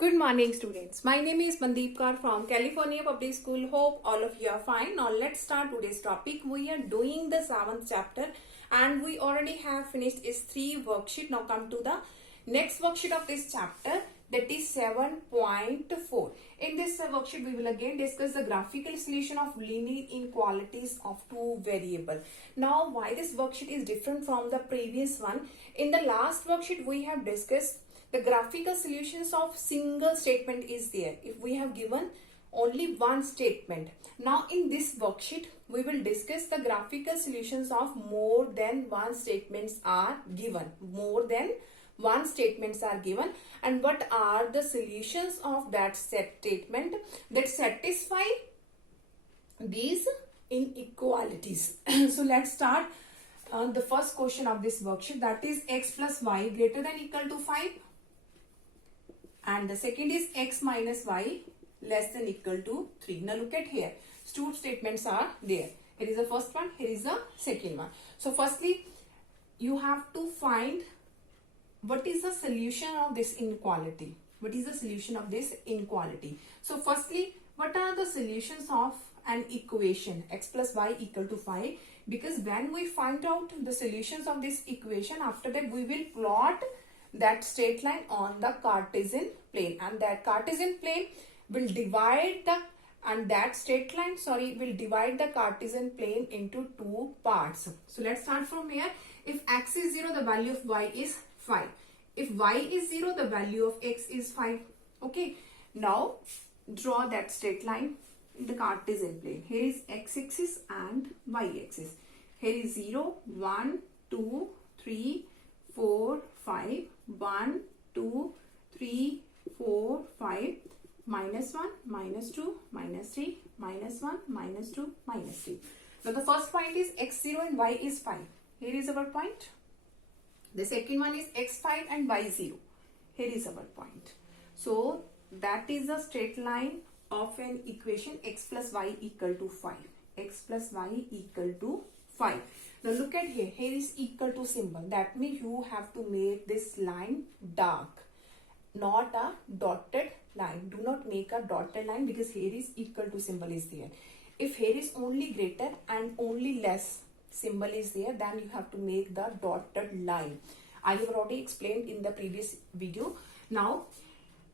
Good morning, students. My name is Mandeep Kaur from California Public School. Hope all of you are fine. Now let's start today's topic. We are doing the 7th chapter and we already have finished its 3 worksheet. Now come to the next worksheet of this chapter, that is 7.4. In this worksheet we will again discuss the graphical solution of linear inequalities of two variables. Now why this worksheet is different from the previous one? In the last worksheet we have discussed the graphical solutions of single statement is there if we have given only one statement. Now in this worksheet we will discuss the graphical solutions of more than one statements are given. More than one statements are given and what are the solutions of that statement that satisfy these inequalities. So let's start the first question of this worksheet, that is x plus y greater than equal to 5. And the second is x minus y less than equal to 3. Now look at here. Two statements are there. Here is the first one. Here is the second one. So firstly, you have to find what is the solution of this inequality. What is the solution of this inequality? So firstly, what are the solutions of an equation x plus y equal to 5? Because when we find out the solutions of this equation, after that we will plot that straight line on the Cartesian plane, and that Cartesian plane will divide the will divide the Cartesian plane into two parts. So let's start from here. If x is 0, the value of y is 5. If y is 0, the value of x is 5. Okay. Now draw that straight line in the Cartesian plane. Here is x-axis and y-axis. Here is 0, 1, 2, 3, 4, 5, 1, 2, 3, 4, 5, minus 1, minus 2, minus 3, minus 1, minus 2, minus 3. Now the first point is x0 and y is 5. Here is our point. The second one is x5 and y0. Here is our point. So that is the straight line of an equation x plus y equal to 5. X plus y equal to 5. Now look at here. Here is equal to symbol. That means you have to make this line dark, not a dotted line. Do not make a dotted line because here is equal to symbol is there. If here is only greater and only less symbol is there, then you have to make the dotted line. I have already explained in the previous video. Now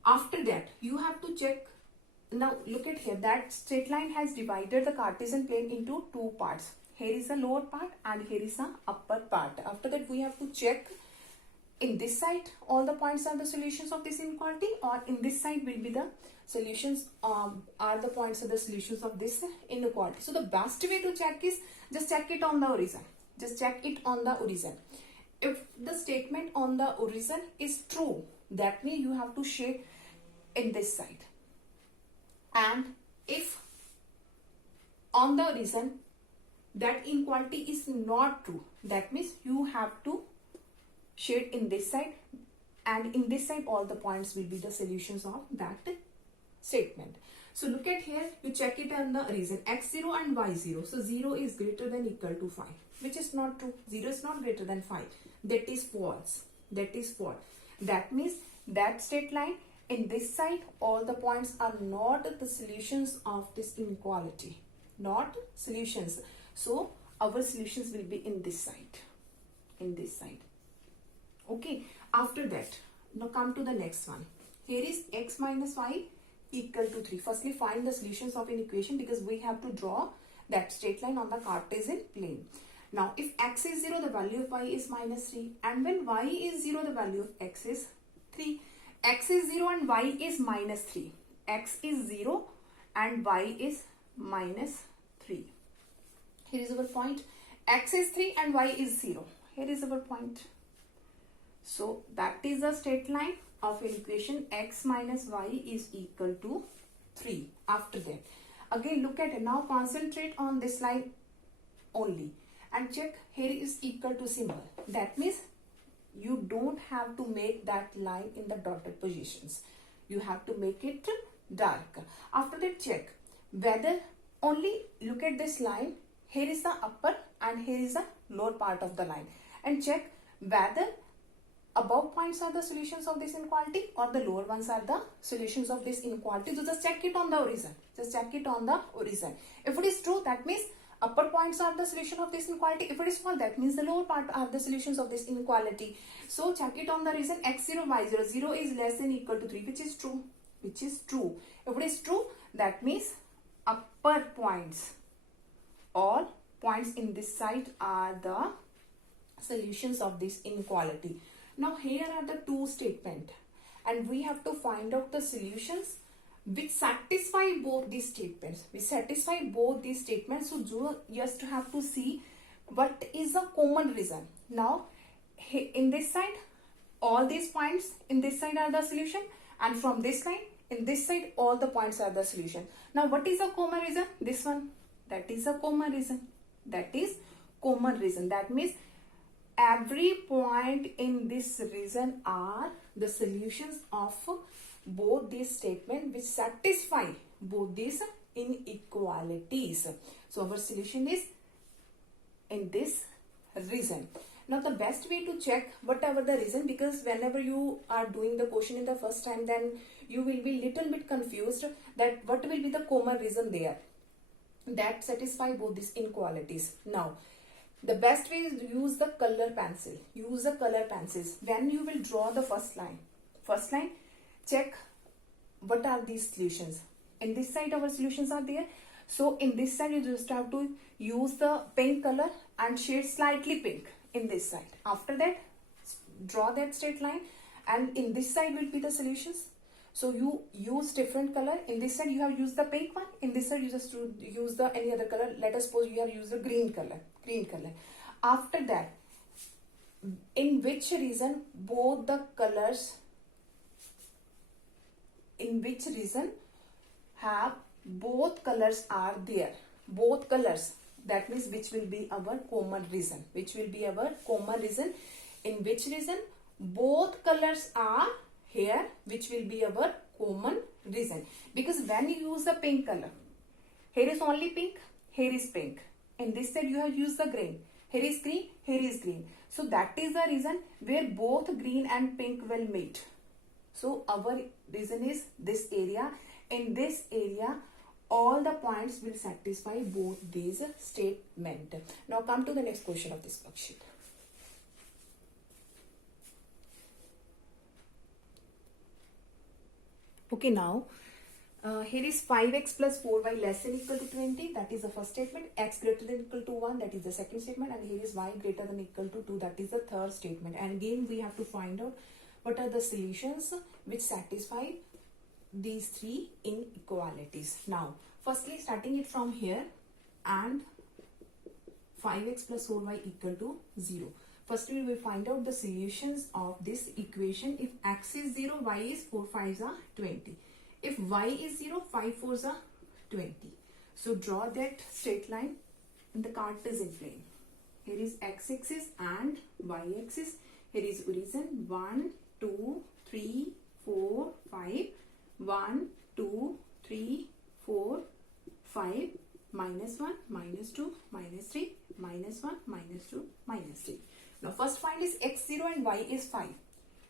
after that you have to check. Now look at here. That straight line has divided the Cartesian plane into two parts. Here is the lower part and here is the upper part. After that we have to check in this side all the points are the solutions of this inequality, or in this side will be the solutions are the points of the solutions of this inequality. So the best way to check is just check it on the origin. Just check it on the origin. If the statement on the origin is true, that means you have to shade in this side. And if on the origin that inequality is not true, that means you have to shade in this side, and in this side all the points will be the solutions of that statement. So look at here, you check it on the origin x0 and y0. So 0 is greater than equal to 5, which is not true. 0 is not greater than 5. That is false. That is false. That means that straight line in this side all the points are not the solutions of this inequality. Not solutions. So our solutions will be in this side. In this side. Okay. After that, now come to the next one. Here is x minus y equal to 3. Firstly, find the solutions of an equation because we have to draw that straight line on the Cartesian plane. Now, if x is 0, the value of y is minus 3. And when y is 0, the value of x is 3. X is 0 and y is minus 3. X is 0 and y is minus 3. Here is our point. X is 3 and y is 0. Here is our point. So that is the straight line of an equation x minus y is equal to 3. After that, again look at it. Now concentrate on this line only and check here is equal to symbol. That means you don't have to make that line in the dotted positions. You have to make it dark. After that, check whether only look at this line. Here is the upper and here is the lower part of the line, and check whether above points are the solutions of this inequality or the lower ones are the solutions of this inequality. So just check it on the origin. Just check it on the origin. If it is true, that means upper points are the solution of this inequality. If it is false, that means the lower part are the solutions of this inequality. So check it on the reason. X0, Y0, 0 is less than equal to 3, which is true. Which is true. If it is true, that means upper points, all points in this side are the solutions of this inequality. Now here are the two statements and we have to find out the solutions which satisfy both these statements. We satisfy both these statements. So you just have to see what is the common reason. Now in this side, all these points in this side are the solution, and from this line in this side all the points are the solution. Now what is the common reason? This one. That is a common reason. That is common reason. That means every point in this reason are the solutions of both these statements which satisfy both these inequalities. So our solution is in this reason. Now the best way to check whatever the reason, because whenever you are doing the question in the first time, then you will be little bit confused that what will be the common reason there that satisfy both these inequalities. Now the best way is to use the color pencil. Use the color pencils. When you will draw the first line, check what are these solutions. In this side our solutions are there. So in this side you just have to use the pink color and shade slightly pink in this side. After that, draw that straight line, and in this side will be the solutions. So you use different color. In this side you have used the pink one. In this side you just use the any other color. Let us suppose you have used the green color. After that, in which reason both the colors, in which reason have both colors are there. Both colors. That means which will be our common reason. Which will be our common reason. In which reason both colors are here, which will be our common reason. Because when you use the pink color, here is only pink, here is pink. In this side you have used the green. Here is green, here is green. So that is the reason where both green and pink will meet. So our reason is this area. In this area, all the points will satisfy both these statements. Now come to the next question of this worksheet. Okay, now here is 5x plus 4y less than equal to 20. That is the first statement. X greater than equal to 1. That is the second statement. And here is y greater than equal to 2. That is the third statement. And again we have to find out what are the solutions which satisfy these three inequalities. Now firstly, starting it from here, and 5x plus 4y equal to 0. Firstly, we will find out the solutions of this equation. If x is 0, y is 4 5s are 20. If y is 0, 5 4s are 20. So draw that straight line in the Cartesian plane. Here is x-axis and y-axis. Here is origin 1, 2, 3, 4, 5. 1, 2, 3, 4, 5, minus 1, minus 2, minus 3, minus 1, minus 2, minus 3. Now first find is x0 and y is 5.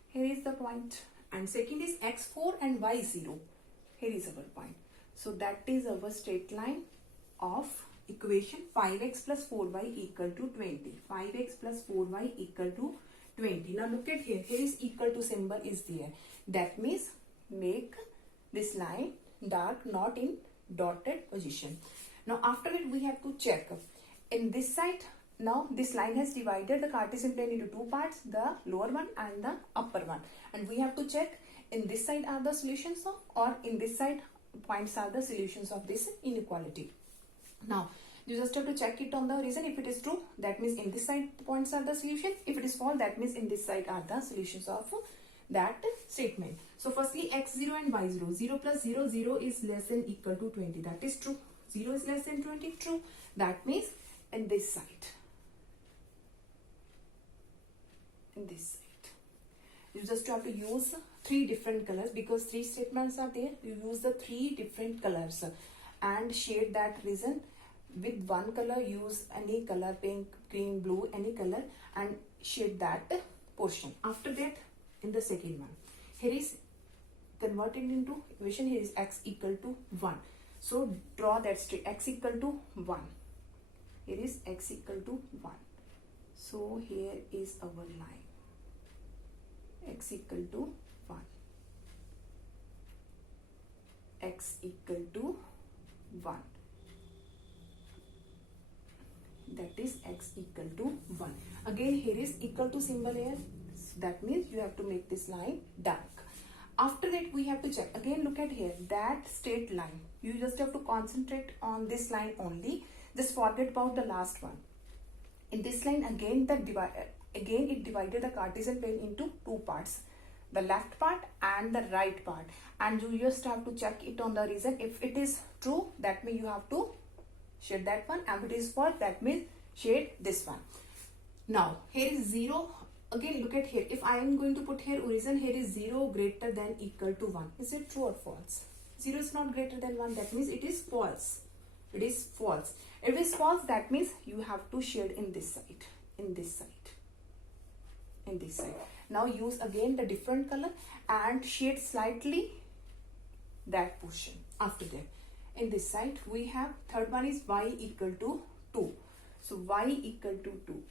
Here is the point. And second is x4 and y0. Here is our point. So that is our straight line of equation 5x plus 4y equal to 20. 5x plus 4y equal to 20. Now look at here. Here is equal to symbol is there. That means make this line dark, not in dotted position. Now after it we have to check. In this side, now this line has divided the Cartesian plane into two parts, the lower one and the upper one. And we have to check in this side are the solutions of, or in this side points are the solutions of this inequality. Now you just have to check it on the reason. If it is true, that means in this side the points are the solution. If it is false, that means in this side are the solutions of that statement. So firstly x0 and y0. 0 plus 0, 0 is less than equal to 20. That is true. 0 is less than 20, true. That means in this side. In this side. You just have to use three different colors because three statements are there. You use the three different colors and shade that reason. With one color, use any color, pink, green, blue, any color, and shade that portion. After that, in the second one, here is converted into equation. Here is x equal to 1. So draw that straight x equal to 1. Here is x equal to 1. So here is our line x equal to 1. X equal to 1. That is x equal to 1. Again here is equal to symbol here. So that means you have to make this line dark. After that we have to check. Again look at here, that straight line. You just have to concentrate on this line only. Just forget about the last one. In this line again it divided the Cartesian plane into two parts. The left part and the right part. And you just have to check it on the reason. If it is true, that means you have to shade that one. And if it is false, that means shade this one. Now here is 0. Again look at here. If I am going to put here origin, here is 0 greater than equal to 1. Is it true or false? 0 is not greater than 1. That means it is false. It is false. If it is false, that means you have to shade in this side. In this side. In this side. Now use again the different color and shade slightly that portion. After that, in this side we have third one is y equal to 2. So y equal to 2.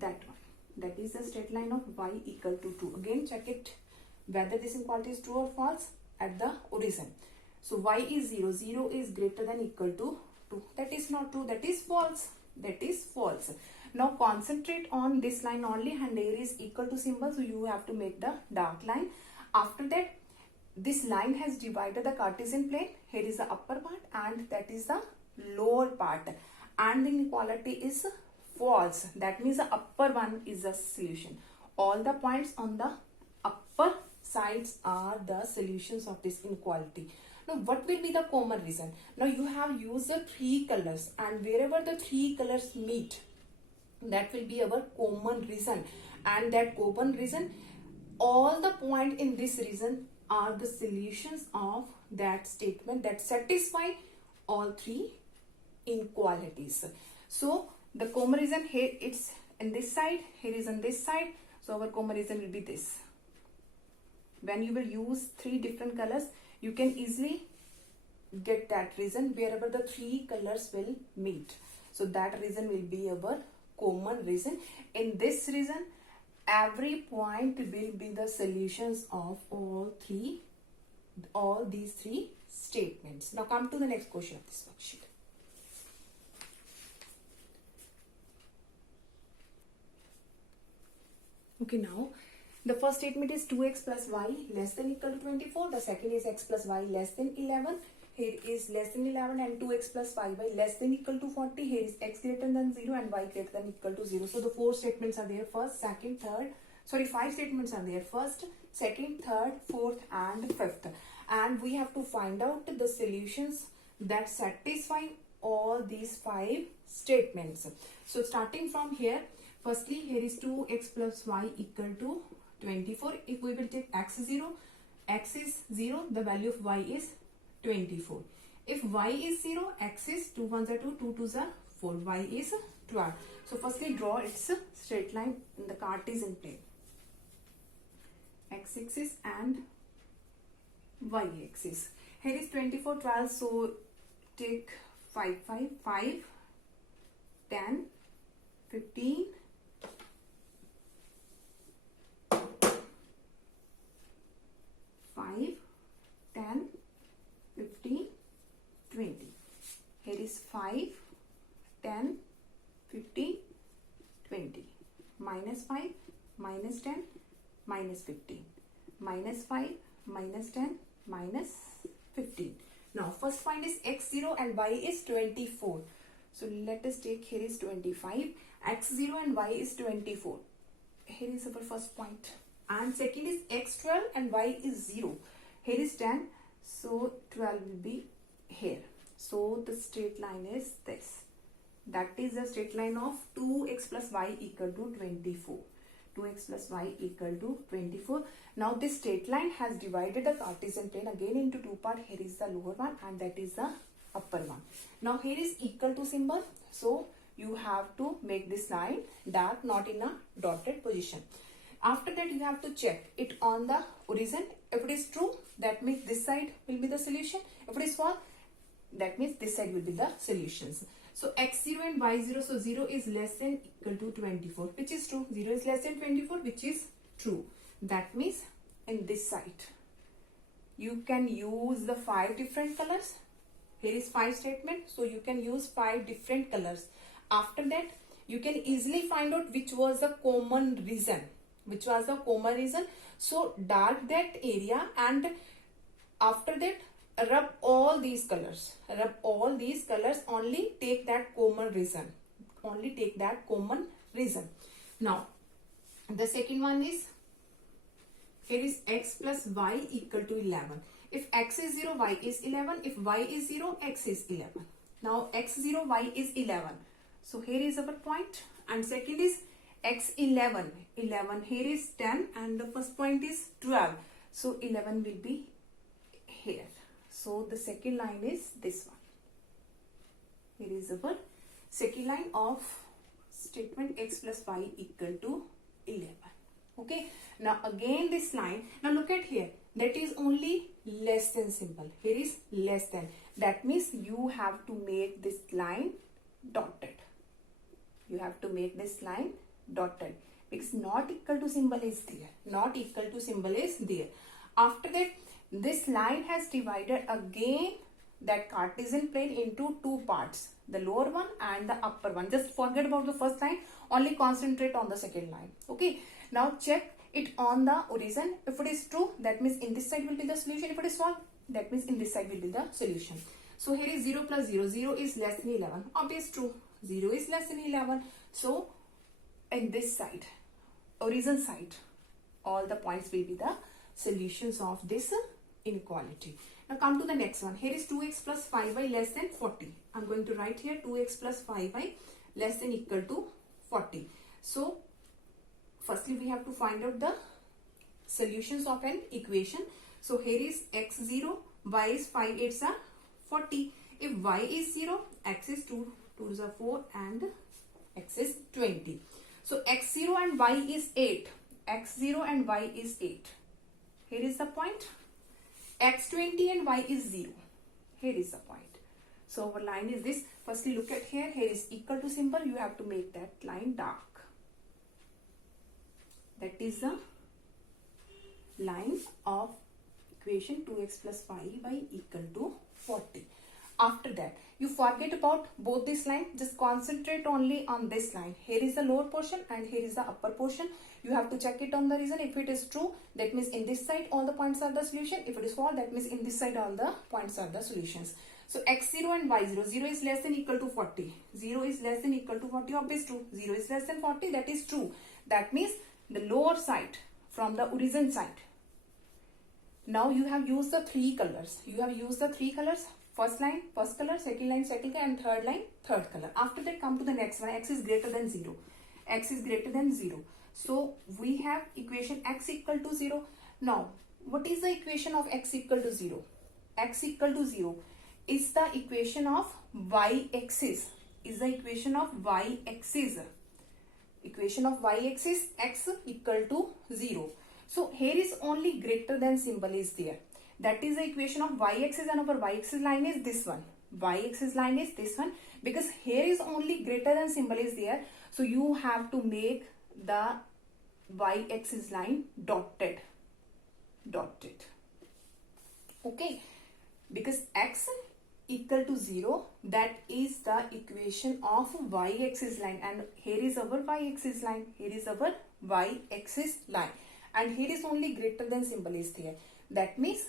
That one. That is the straight line of y equal to 2. Again check it whether this inequality is true or false at the origin. So y is 0. 0 is greater than equal to 2. That is not true. That is false. That is false. Now concentrate on this line only, and there is equal to symbol. So you have to make the dark line. After that, this line has divided the Cartesian plane. Here is the upper part and that is the lower part. And the inequality is false. That means the upper one is the solution. All the points on the upper sides are the solutions of this inequality. Now what will be the common reason? Now you have used the three colors, and wherever the three colors meet, that will be our common reason. And that common reason, all the point in this reason are the solutions of that statement that satisfy all three inequalities. So the common reason here, it's in this side, here is on this side. So our common reason will be this. When you will use three different colors, you can easily get that reason wherever the three colors will meet. So that reason will be our common reason. In this reason, every point will be the solutions of all these three statements. Now come to the next question of this worksheet. Okay, now the first statement is 2x plus y less than equal to 24. The second is x plus y less than 11. Here is less than 11 and 2x plus 5y less than equal to 40. Here is x greater than 0 and y greater than equal to 0. So the four statements are there. First, second, third. Sorry, five statements are there. First, second, third, fourth and fifth. And we have to find out the solutions that satisfy all these five statements. So starting from here, firstly, here is 2x plus y equal to 24. If we will take x is 0, the value of y is 24. If y is 0, x is 2 1s are 2, 2 2s are 4, y is 12. So firstly draw its straight line in the Cartesian plane. X axis and y axis. Here is 24, 12. So take 5, 5, 5, 10, 15, 5, 10, 15, 20. Here is 5, 10, 15, 20. Minus 5, minus 10, minus 15. Minus 5, minus 10, minus 15. Now first find is x0 and y is 24. So let us take, here is 25. x0 and y is 24. Here is our first point. And second is x12 and y is 0. Here is 10. So 12 will be here. So the straight line is this. That is the straight line of 2x plus y equal to 24. 2x plus y equal to 24. Now this straight line has divided the Cartesian plane again into two parts. Here is the lower one and that is the upper one. Now here is equal to symbol. So you have to make this line dark, not in a dotted position. After that, you have to check it on the origin. If it is true, that means this side will be the solution. If it is false, that means this side will be the solutions. So x0 and y0, so 0 is less than equal to 24, which is true. 0 is less than 24, which is true. That means in this side, you can use the 5 different colors. Here is 5 statement, so you can use 5 different colors. After that, you can easily find out which was the common reason. Which was the common reason. So dark that area, and after that rub all these colors. Rub all these colors, only take that common reason. Only take that common reason. Now, the second one is, here is x plus y equal to 11. If x is 0, y is 11. If y is 0, x is 11. Now x 0, y is 11. So here is our point. And second is x 11. 11 here is 10, and the first point is 12. So 11 will be here. So the second line is this one. Here is our second line of statement x plus y equal to 11. Okay. Now again this line. Now look at here. That is only less than symbol. Here is less than. That means you have to make this line dotted. You have to make this line dotted, because not equal to symbol is there. Not equal to symbol is there. After that, this line has divided again that Cartesian plane into 2 parts. The lower one and the upper one. Just forget about the first line. Only concentrate on the second line. Okay. Now check it on the origin. If it is true, that means in this side will be the solution. If it is false, that means in this side will be the solution. So here is 0 plus 0. 0 is less than 11. Obvious true. 0 is less than 11. So in this side, origin side, all the points will be the solutions of this inequality. Now come to the next one. Here is 2x plus 5y less than 40. I'm going to write here 2x plus 5y less than equal to 40. So firstly, we have to find out the solutions of an equation. So here is x0, y is 5, 8s are 40. If y is 0, x is 2, 2s are 4, and x is 20. So x0 and y is 8. x0 and y is 8. Here is the point. x20 and y is 0. Here is the point. So our line is this. Firstly, look at here. Here is equal to symbol. You have to make that line dark. That is the line of equation 2x plus 5y equal to 40. After that, you forget about both this line. Just concentrate only on this line. Here is the lower portion and here is the upper portion. You have to check it on the reason. If it is true, that means in this side all the points are the solution. If it is false, that means in this side all the points are the solutions. So x0 and y0. 0 is less than equal to 40. 0 is less than equal to 40. Obvious true. 0 is less than 40. That is true. That means the lower side from the origin side. Now you have used the 3 colors. You have used the 3 colors. First line, first color, second line, second color, and third line, third color. After that, come to the next one. X is greater than 0. X is greater than 0. So we have equation x equal to 0. Now, what is the equation of x equal to 0? X equal to 0 is the equation of y-axis. Is the equation of y-axis. Equation of y-axis, x equal to 0. So here is only greater than symbol is there. That is the equation of y-axis, and our y-axis line is this one. Y-axis line is this one, because here is only greater than symbol is there. So you have to make the y-axis line dotted. Dotted. Okay. Because x equal to 0, that is the equation of y-axis line, and here is our y-axis line. Here is our y-axis line, and here is only greater than symbol is there. That means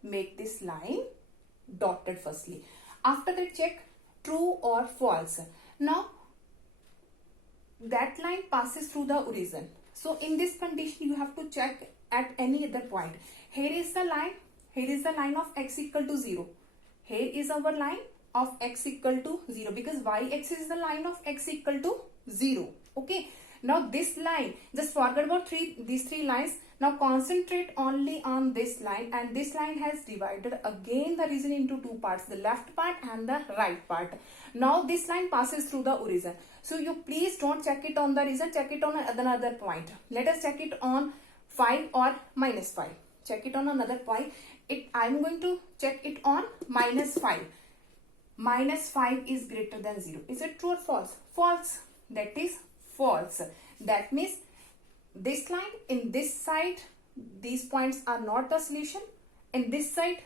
make this line dotted firstly. After that, check true or false. Now that line passes through the origin. So in this condition, you have to check at any other point. Here is the line. Here is the line of x equal to 0. Here is our line of x equal to 0, because y-axis is the line of x equal to 0. Okay. Now this line, just forget about these three lines. Now concentrate only on this line, and this line has divided again the region into two parts, the left part and the right part. Now this line passes through the origin. So you please don't check it on the region, check it on another point. Let us check it on 5 or minus 5. Check it on another point. I'm going to check it on minus 5. Minus 5 is greater than 0. Is it true or false? False. That is false. That means this line in this side, these points are not the solution. In this side,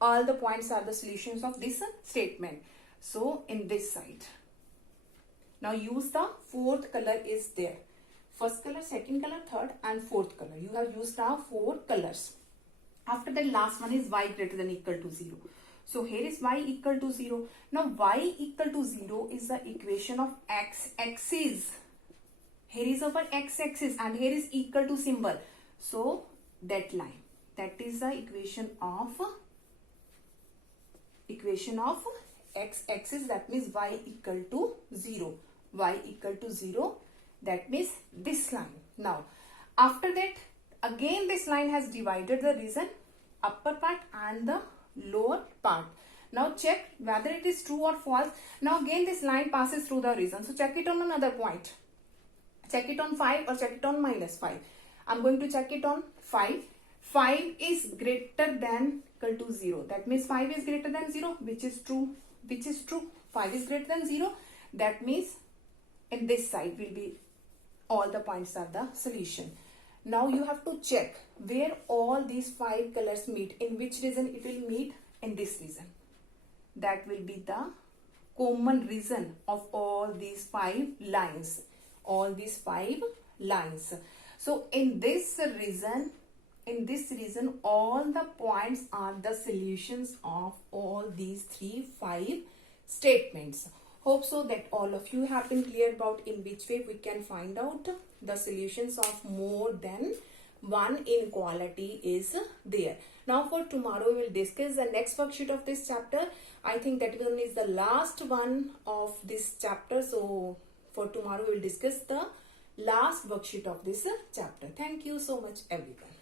all the points are the solutions of this statement. So in this side. Now use the fourth color is there. First color, second color, third and fourth color. You have used now 4 colors. After that, last one is y greater than equal to 0. So here is y equal to 0. Now y equal to 0 is the equation of x-axis. Here is our x-axis and here is equal to symbol. So that line, that is the equation of x-axis. That means y equal to 0. Y equal to 0. That means this line. Now after that, again this line has divided the region, upper part and the lower part. Now check whether it is true or false. Now again this line passes through the region. So check it on another point. Check it on 5 or check it on minus 5. I'm going to check it on 5. 5 is greater than equal to 0. That means 5 is greater than 0, which is true. Which is true. 5 is greater than 0. That means in this side will be all the points are the solution. Now you have to check where all these 5 colors meet. In which region it will meet? In this region. That will be the common region of all these 5 lines. All these 5 lines. So in this region, all the points are the solutions of all these 5 statements. Hope so that all of you have been clear about in which way we can find out the solutions of more than one inequality is there. Now for tomorrow we will discuss the next worksheet of this chapter. I think that one is the last one of this chapter. So for tomorrow we will discuss the last worksheet of this chapter. Thank you so much everyone.